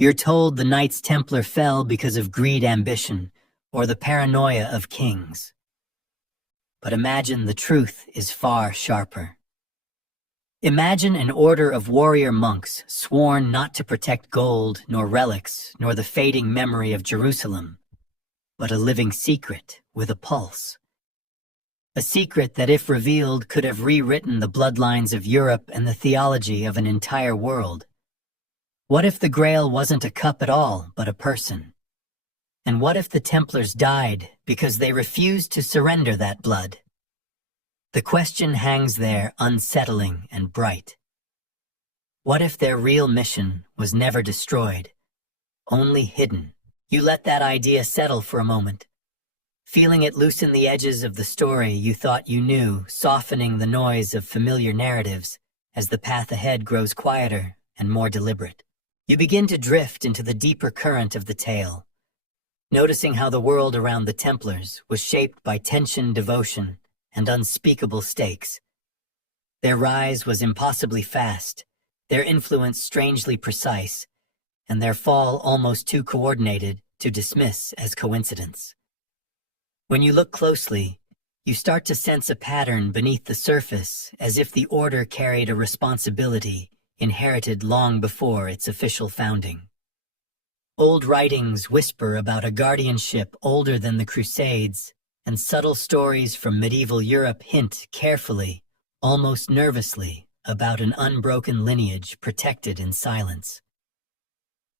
You're told the Knights Templar fell because of greed, ambition, or the paranoia of kings. But imagine the truth is far sharper. Imagine an order of warrior monks sworn not to protect gold, nor relics, nor the fading memory of Jerusalem, but a living secret with a pulse. A secret that, if revealed, could have rewritten the bloodlines of Europe and the theology of an entire world. What if the Grail wasn't a cup at all, but a person? And what if the Templars died because they refused to surrender that blood? The question hangs there, unsettling and bright. What if their real mission was never destroyed, only hidden? You let that idea settle for a moment, feeling it loosen the edges of the story you thought you knew, softening the noise of familiar narratives as the path ahead grows quieter and more deliberate. You begin to drift into the deeper current of the tale, noticing how the world around the Templars was shaped by tension, devotion, and unspeakable stakes. Their rise was impossibly fast, their influence strangely precise, and their fall almost too coordinated to dismiss as coincidence. When you look closely, you start to sense a pattern beneath the surface, as if the order carried a responsibility inherited long before its official founding. Old writings whisper about a guardianship older than the Crusades, and subtle stories from medieval Europe hint carefully, almost nervously, about an unbroken lineage protected in silence.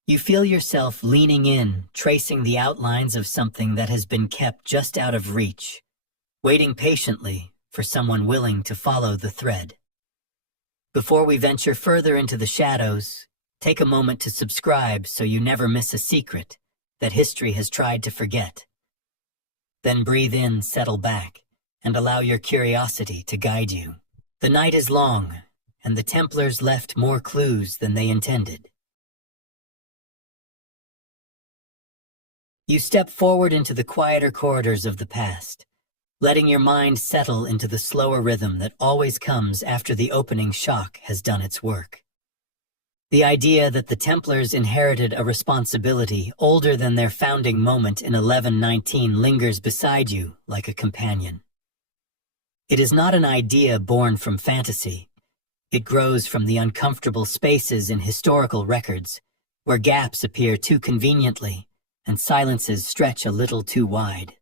You feel yourself leaning in, tracing the outlines of something that has been kept just out of reach, waiting patiently for someone willing to follow the thread. Before we venture further into the shadows, take a moment to subscribe so you never miss a secret that history has tried to forget. Then breathe in, settle back, and allow your curiosity to guide you. The night is long, and the Templars left more clues than they intended. You step forward into the quieter corridors of the past, letting your mind settle into the slower rhythm that always comes after the opening shock has done its work. The idea that the Templars inherited a responsibility older than their founding moment in 1119 lingers beside you like a companion. It is not an idea born from fantasy. It grows from the uncomfortable spaces in historical records, where gaps appear too conveniently and silences stretch a little too wide.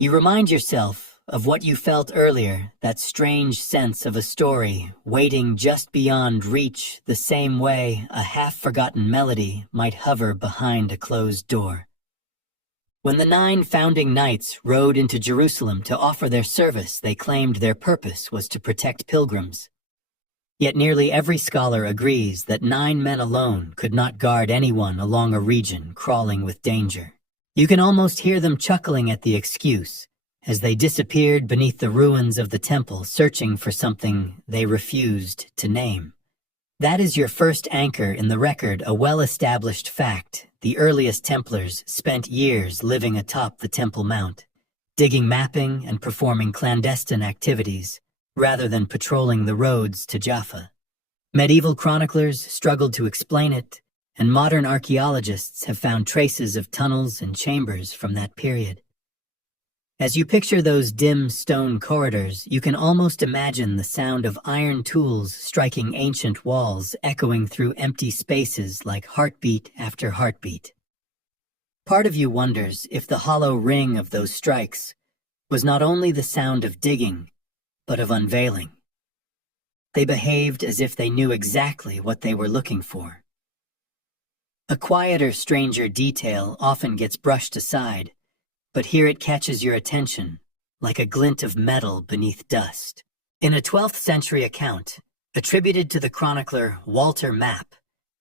You remind yourself of what you felt earlier, that strange sense of a story waiting just beyond reach, the same way a half-forgotten melody might hover behind a closed door. When the 9 founding knights rode into Jerusalem to offer their service, they claimed their purpose was to protect pilgrims. Yet nearly every scholar agrees that 9 men alone could not guard anyone along a region crawling with danger. You can almost hear them chuckling at the excuse, as they disappeared beneath the ruins of the temple, searching for something they refused to name. That is your first anchor in the record, a well-established fact. The earliest Templars spent years living atop the Temple Mount, digging, mapping, and performing clandestine activities, rather than patrolling the roads to Jaffa. Medieval chroniclers struggled to explain it, and modern archaeologists have found traces of tunnels and chambers from that period. As you picture those dim stone corridors, you can almost imagine the sound of iron tools striking ancient walls, echoing through empty spaces like heartbeat after heartbeat. Part of you wonders if the hollow ring of those strikes was not only the sound of digging, but of unveiling. They behaved as if they knew exactly what they were looking for. A quieter, stranger detail often gets brushed aside, but here it catches your attention, like a glint of metal beneath dust. In a 12th century account, attributed to the chronicler Walter Map,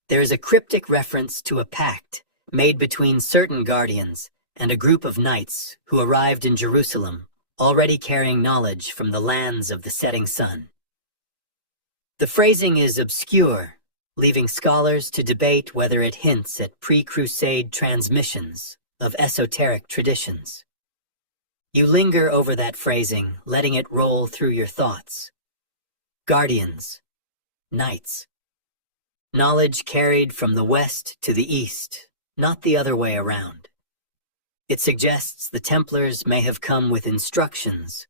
there is a cryptic reference to a pact made between certain guardians and a group of knights who arrived in Jerusalem, already carrying knowledge from the lands of the setting sun. The phrasing is obscure, leaving scholars to debate whether it hints at pre-crusade transmissions of esoteric traditions. You linger over that phrasing, letting it roll through your thoughts. Guardians, knights. knowledge carried from the west to the east, not the other way around. It suggests the Templars may have come with instructions,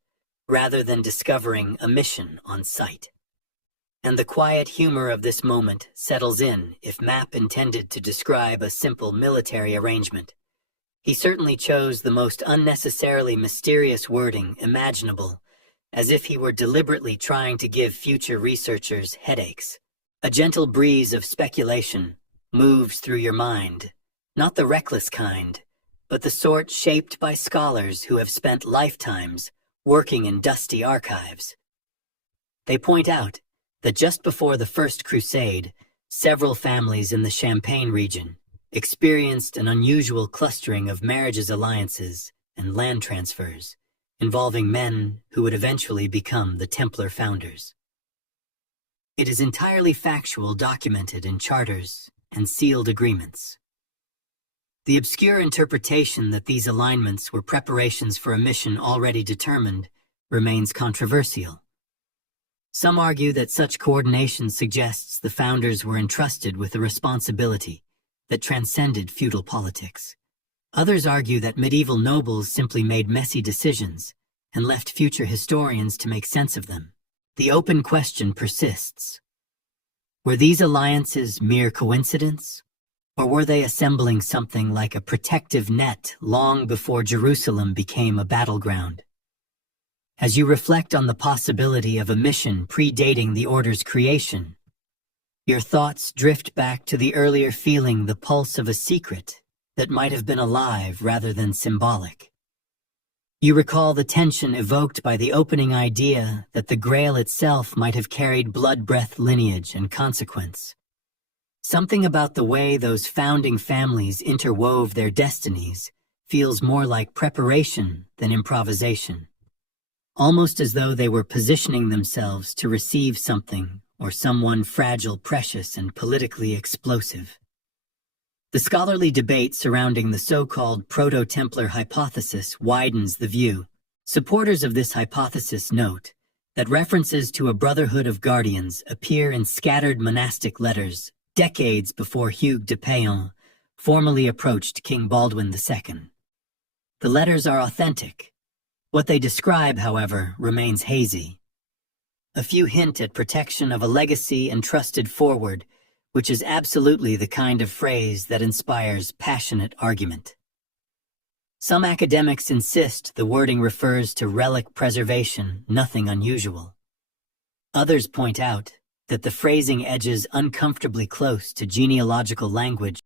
rather than discovering a mission on sight. And the quiet humor of this moment settles in if Map intended to describe a simple military arrangement. He certainly chose the most unnecessarily mysterious wording imaginable, as if he were deliberately trying to give future researchers headaches. A gentle breeze of speculation moves through your mind, not the reckless kind, but the sort shaped by scholars who have spent lifetimes working in dusty archives. They point out that just before the First Crusade, several families in the Champagne region experienced an unusual clustering of marriages, alliances, and land transfers, involving men who would eventually become the Templar founders. It is entirely factual, documented in charters and sealed agreements. The obscure interpretation that these alignments were preparations for a mission already determined remains controversial. Some argue that such coordination suggests the founders were entrusted with a responsibility that transcended feudal politics. Others argue that medieval nobles simply made messy decisions and left future historians to make sense of them. The open question persists. Were these alliances mere coincidence, or were they assembling something like a protective net long before Jerusalem became a battleground? As you reflect on the possibility of a mission predating the Order's creation, your thoughts drift back to the earlier feeling, the pulse of a secret that might have been alive rather than symbolic. You recall the tension evoked by the opening idea that the Grail itself might have carried blood, breath, lineage, and consequence. Something about the way those founding families interwove their destinies feels more like preparation than improvisation, almost as though they were positioning themselves to receive something or someone fragile, precious, and politically explosive. The scholarly debate surrounding the so-called Proto-Templar hypothesis widens the view. Supporters of this hypothesis note that references to a brotherhood of guardians appear in scattered monastic letters decades before Hugues de Payon formally approached King Baldwin II. The letters are authentic. What they describe, however, remains hazy. A few hint at protection of a legacy entrusted forward, which is absolutely the kind of phrase that inspires passionate argument. Some academics insist the wording refers to relic preservation, nothing unusual. Others point out that the phrasing edges uncomfortably close to genealogical language